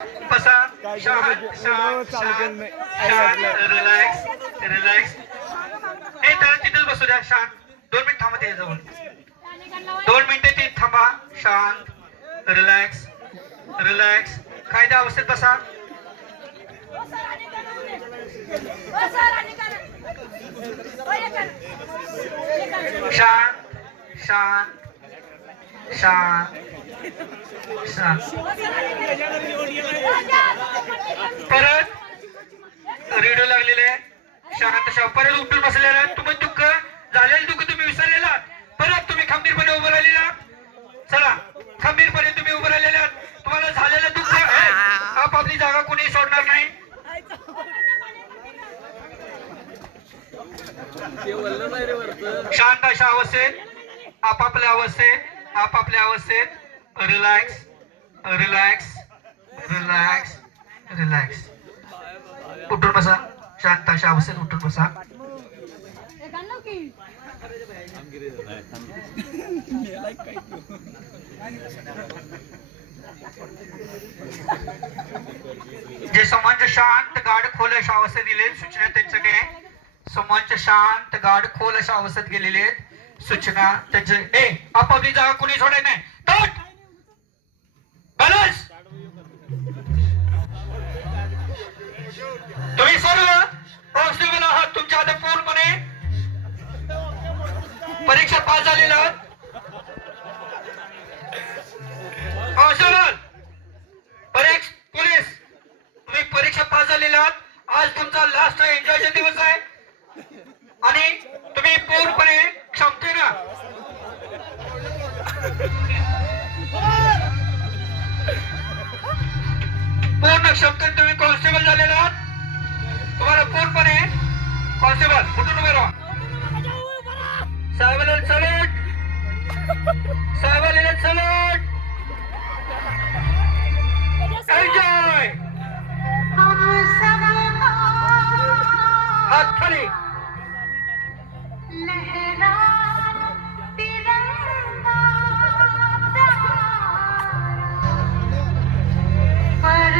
बसा. शांत शांत शांत शांत रिलॅक्स रिलॅक्स. हे त्याला तिथेच बसू द्या. शांत 2 मिनिट थांबा त्याच्याजवळ. 2 मिनिटे तिथे थांबा. शांत रिलॅक्स रिलॅक्स. कायद्या अवस्थेत बसा. शांत शांत शांत शांत. परत रेडिओ लागलेले. शांत शांत. परत उठून बसलेला. तुम्ही दुःख झालेलं दुःख तुम्ही विसरलेला. परत तुम्ही खंबीरपणे उभं राहिलेला. चला खंबीरपणे तुम्ही उभं राहिलेला. तुम्हाला झालेलं दुःख आपापली जागा कोणी सोडणार नाही. शांत अशा अवस्थेत आपापल्या अवस्थेत रिलॅक्स रिलॅक्स रिलॅक्स रिलॅक्स. उठून बसा. शांत अशा अवस्थेत उठून बसा. जे समाज शांत गाढ खोल अशा अवस्थेत दिले सूचना त्यांच्याकडे. समाज शांत गाढ खोल अशा अवस्थेत गेलेले आहेत. सूचना त्यांचे आपापली जागा कोणी सोडाय नाही. तट बॅलन्स. तुम्ही सर्व कॉन्स्टेबल आहात. तुमच्या आता पूर्णपणे परीक्षा पास झालेला आहात. कॉन्स्टेबल पोलीस तुम्ही परीक्षा पास झालेला आहात. आज तुमचा लास्ट एन्जॉयचा दिवस आहे आणि तुम्ही पूर्णपणे क्षमतेनं पूर्ण क्षमतेने तुम्ही कॉन्स्टेबल झालेला आहात. तुम्हाला पूर्णपणे कॉन्स्टेबल कुठून उभे राहा.